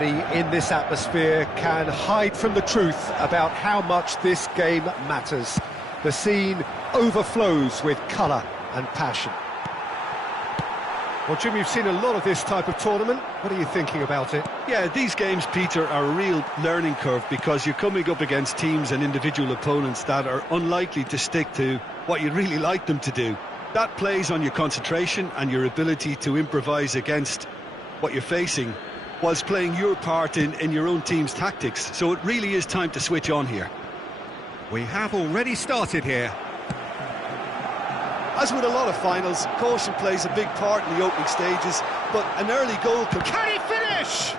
In this atmosphere can hide from the truth about how much this game matters. The scene overflows with colour and passion. Well, Jim, you've seen a lot of this type of tournament. What are you thinking about it? Yeah, these games, Peter, are a real learning curve because you're coming up against teams and individual opponents that are unlikely to stick to what you'd really like them to do. That plays on your concentration and your ability to improvise against what you're facing, whilst playing your part in your own team's tactics. So it really is time to switch on here. We have already started here. As with a lot of finals, caution plays a big part in the opening stages, but an early goal could... Can he finish?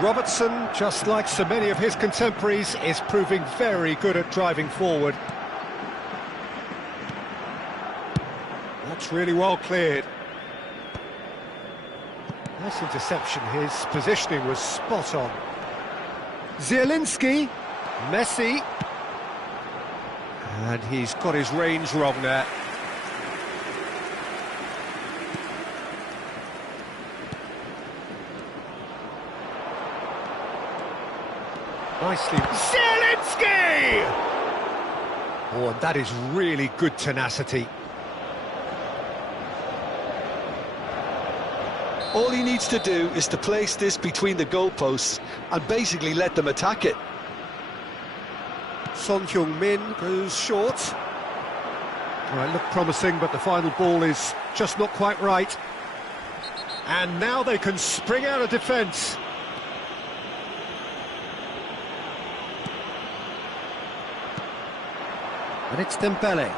Robertson, just like so many of his contemporaries, is proving very good at driving forward. That's really well cleared. Nice interception. His positioning was spot on. Zielinski, Messi, and he's got his range wrong there. Nicely. Zielinski! Oh, and that is really good tenacity. All he needs to do is to place this between the goalposts and basically let them attack it. Son Heung-min goes short. Right, look promising, but the final ball is just not quite right. And now they can spring out of defence. And it's Dembele.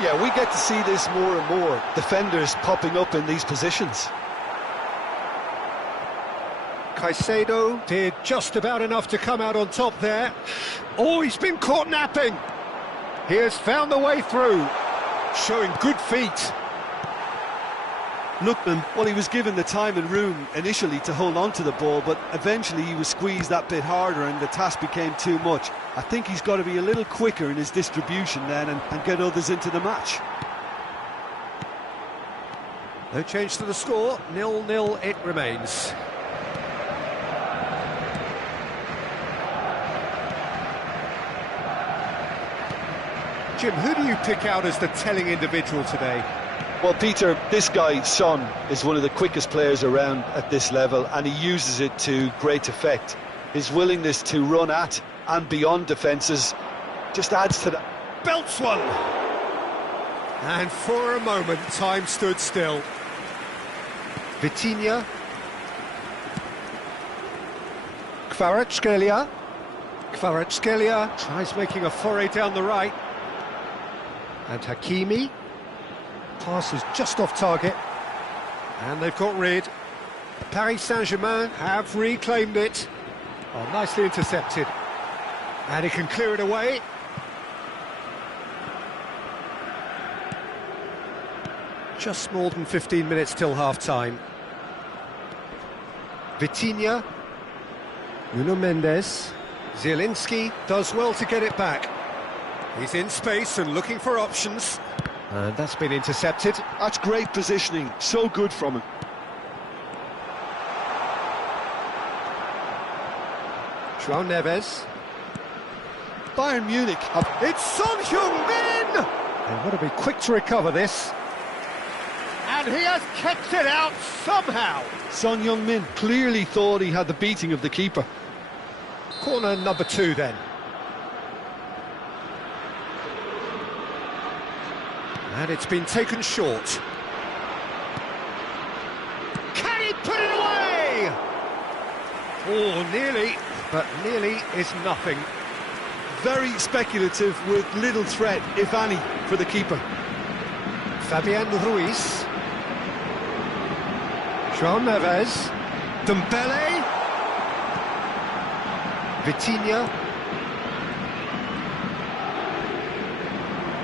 Yeah, we get to see this more and more. Defenders popping up in these positions. Caicedo did just about enough to come out on top there. Oh, he's been caught napping. He has found the way through, showing good feet. Lookman, well, he was given the time and room initially to hold on to the ball, but eventually he was squeezed that bit harder and the task became too much. I think he's got to be a little quicker in his distribution then and get others into the match. No change to the score, 0-0 it remains. Jim, who do you pick out as the telling individual today? Well, Peter, this guy, Son, is one of the quickest players around at this level, and he uses it to great effect. His willingness to run at and beyond defences just adds to that. Belts one! And for a moment, time stood still. Vitinha. Kvaratskhelia. Kvaratskhelia tries making a foray down the right. And Hakimi. Pass is just off target. And they've got rid. Paris Saint-Germain have reclaimed it. Oh, nicely intercepted. And he can clear it away. Just more than 15 minutes till half-time. Vitinha. Nuno Mendes. Zielinski does well to get it back. He's in space and looking for options. And that's been intercepted. That's great positioning, so good from him. João Neves. Bayern Munich. It's Son Heung-min! They've got to be quick to recover this. And he has kept it out somehow. Son Heung-min clearly thought he had the beating of the keeper. Corner number 2 then. And it's been taken short. Can he put it away? Oh, nearly, but nearly is nothing. Very speculative with little threat, if any, for the keeper. Fabian Ruiz. João Neves. Dembele. Vitinha.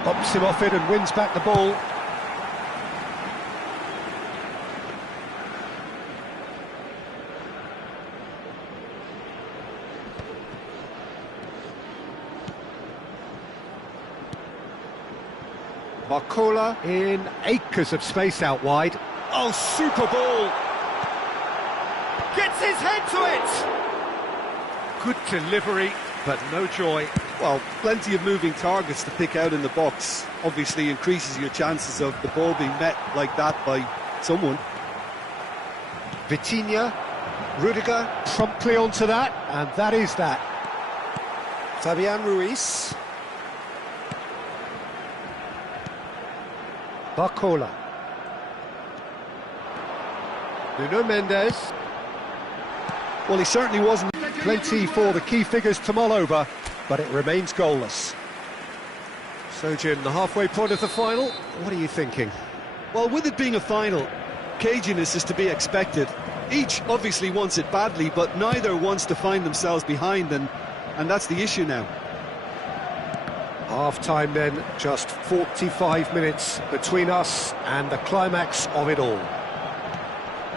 Pops him off it and wins back the ball. Barcola in acres of space out wide. Oh, super ball! Gets his head to it! Good delivery, but no joy. Well, plenty of moving targets to pick out in the box. Obviously increases your chances of the ball being met like that by someone. Vitinha, Rudiger promptly onto that, and that is that. Fabian Ruiz. Barcola. Nuno Mendes. Well, he certainly wasn't. Plenty for the key figures to mull over, but it remains goalless. So, Jim, the halfway point of the final, what are you thinking? Well, with it being a final, caginess is to be expected. Each obviously wants it badly, but neither wants to find themselves behind, and that's the issue now. Half-time then, just 45 minutes between us and the climax of it all.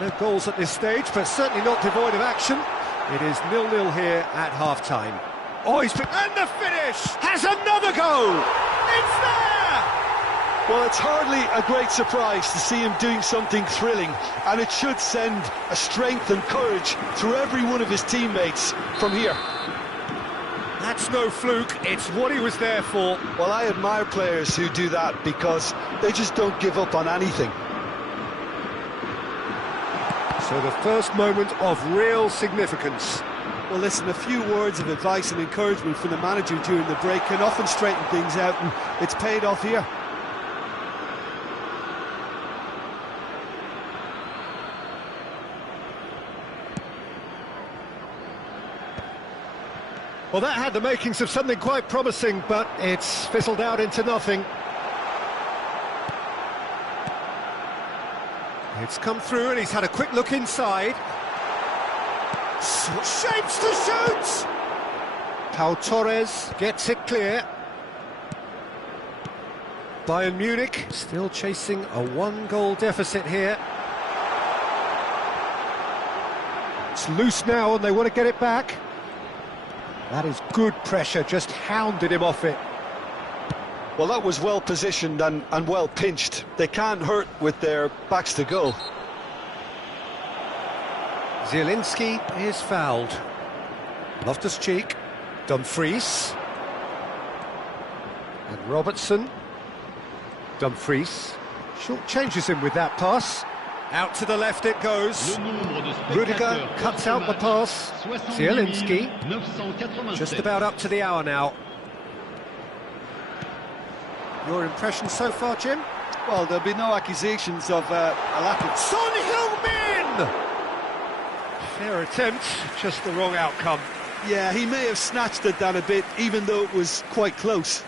No goals at this stage, but certainly not devoid of action. It is 0-0 here at half-time. Oh, he's been... And the finish! Has another go! It's there! Well, it's hardly a great surprise to see him doing something thrilling, and it should send a strength and courage through every one of his teammates from here. That's no fluke, it's what he was there for. Well, I admire players who do that because they just don't give up on anything. So the first moment of real significance. Well, listen, a few words of advice and encouragement from the manager during the break can often straighten things out, and it's paid off here. Well, that had the makings of something quite promising, but it's fizzled out into nothing. It's come through and he's had a quick look inside. Shapes to shoot! Pau Torres gets it clear. Bayern Munich still chasing a one-goal deficit here. It's loose now and they want to get it back. That is good pressure, just hounded him off it. Well, that was well positioned and well pinched. They can't hurt with their backs to goal. Zielinski is fouled. Loftus-Cheek, Dumfries. And Robertson. Dumfries short changes him with that pass. Out to the left it goes. Rudiger cuts out the pass. Zielinski just about up to the hour now. Your impression so far, Jim? Well, there'll be no accusations of a lack of... Son Heung-min! Fair attempt, just the wrong outcome. Yeah, he may have snatched at that a bit, even though it was quite close.